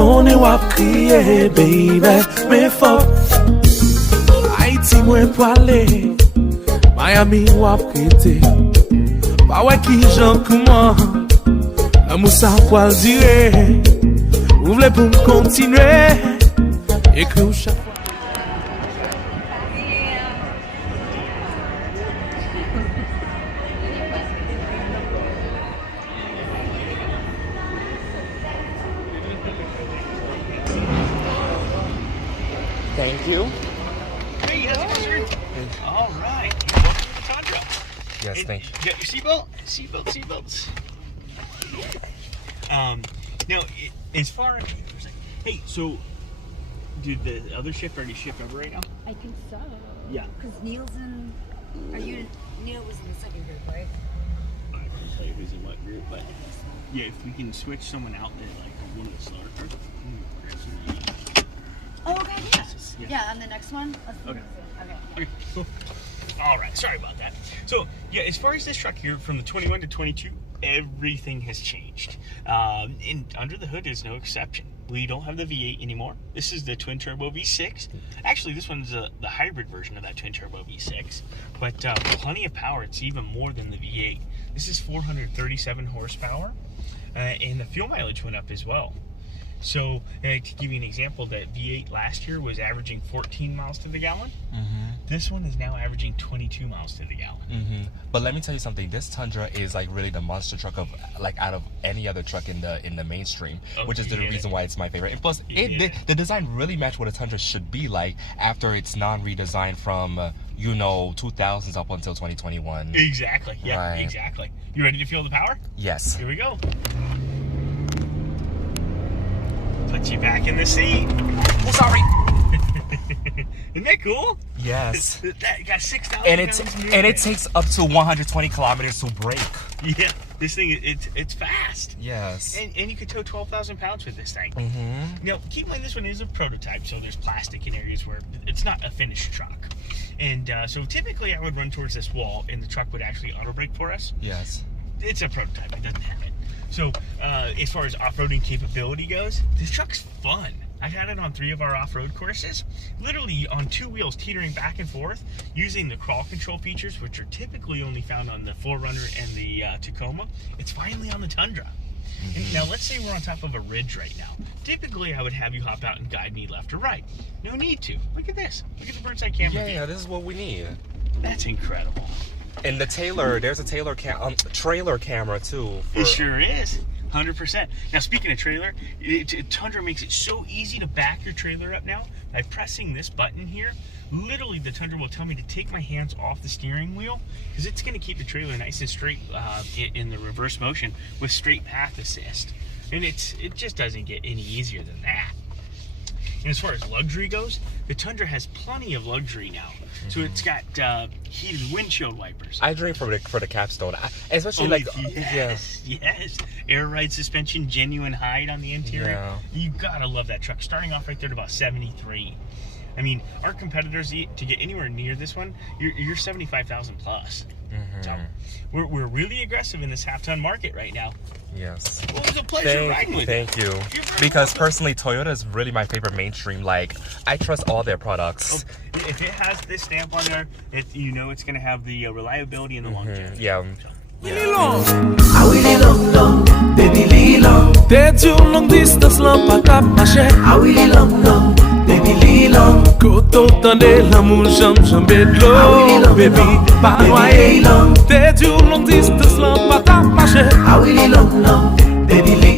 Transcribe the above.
connais wap crier, baby, mais faut Haïti moins poilé, Miami wap crité. Pas ouais qui j'en comment, l'amour ça poil dire. Vous voulez pour me continuer, écrire chaque fois. Thank you. Hey, yes, sir. All right. Welcome to the Tundra. Yes, And thank you. You got your seatbelts. Now, as far as hey, so did the other shift already shift over right now? I think so. Yeah. Because Neil was in the second group, right? I can tell you who's in what group, but yeah, if we can switch someone out there, like one of the slower cars. Oh, okay, yeah, and the next one? Okay. Okay. Cool. All right, sorry about that. So, yeah, as far as this truck here, from the 21 to 22, everything has changed. And under the hood is no exception. We don't have the V8 anymore. This is the twin turbo V6. Actually, this one's the hybrid version of that twin turbo V6, but plenty of power. It's even more than the V8. This is 437 horsepower, and the fuel mileage went up as well. So, to give you an example, that V8 last year was averaging 14 miles to the gallon. This one is now averaging 22 miles to the gallon. But let me tell you something. This Tundra is like really the monster truck of like out of any other truck in the mainstream, which is the reason why it's my favorite. And plus, the design really matched what a Tundra should be like after it's non-redesigned from 2000s up until 2021. Exactly. Yeah. Right. Exactly. You ready to feel the power? Yes. Here we go. Put you back in the seat. Oh, sorry. Isn't that cool? Yes. That got 6,000. And it takes up to 120 kilometers to brake. Yeah, this thing it's fast. Yes. And you could tow 12,000 pounds with this thing. Now, keep in mind this one is a prototype, so there's plastic in areas where it's not a finished truck. And so typically I would run towards this wall, and the truck would actually auto brake for us. Yes. It's a prototype. It doesn't have it. So as far as off-roading capability goes, this truck's fun. I've had it on 3 of our off-road courses, literally on 2 wheels teetering back and forth using the crawl control features, which are typically only found on the 4Runner and the Tacoma. It's finally on the Tundra. And now let's say we're on top of a ridge right now. Typically I would have you hop out and guide me left or right. No need to. Look at this. Look at the bird's eye camera. Yeah, this is what we need. That's incredible. And the there's a trailer camera too. It sure is. 100%. Now, speaking of trailer, Tundra makes it so easy to back your trailer up now. By pressing this button here, literally the Tundra will tell me to take my hands off the steering wheel because it's going to keep the trailer nice and straight in the reverse motion with straight path assist. And it just doesn't get any easier than that. And as far as luxury goes, the Tundra has plenty of luxury now. So it's got heated windshield wipers. I dream for the capstone, especially yes, air ride suspension, genuine hide on the interior. Yeah. You gotta love that truck. Starting off right there at about 73. I mean, our competitors, to get anywhere near this one, you're 75,000 plus. So we're really aggressive in this half-ton market right now. Yes. Well, it was a pleasure riding with you. Thank you. Because personally, Toyota is really my favorite mainstream. Like, I trust all their products. Oh, if it has this stamp on there, it's going to have the reliability and the longevity. Yeah. Ah oui, les long, baby, les long. T'es sur longue distance, là, pas cap marcher. Ah oui, les long, baby, les long. Koto tande l'amour, jambe de l'eau. Baby, pas noyer. T'es sur longue distance.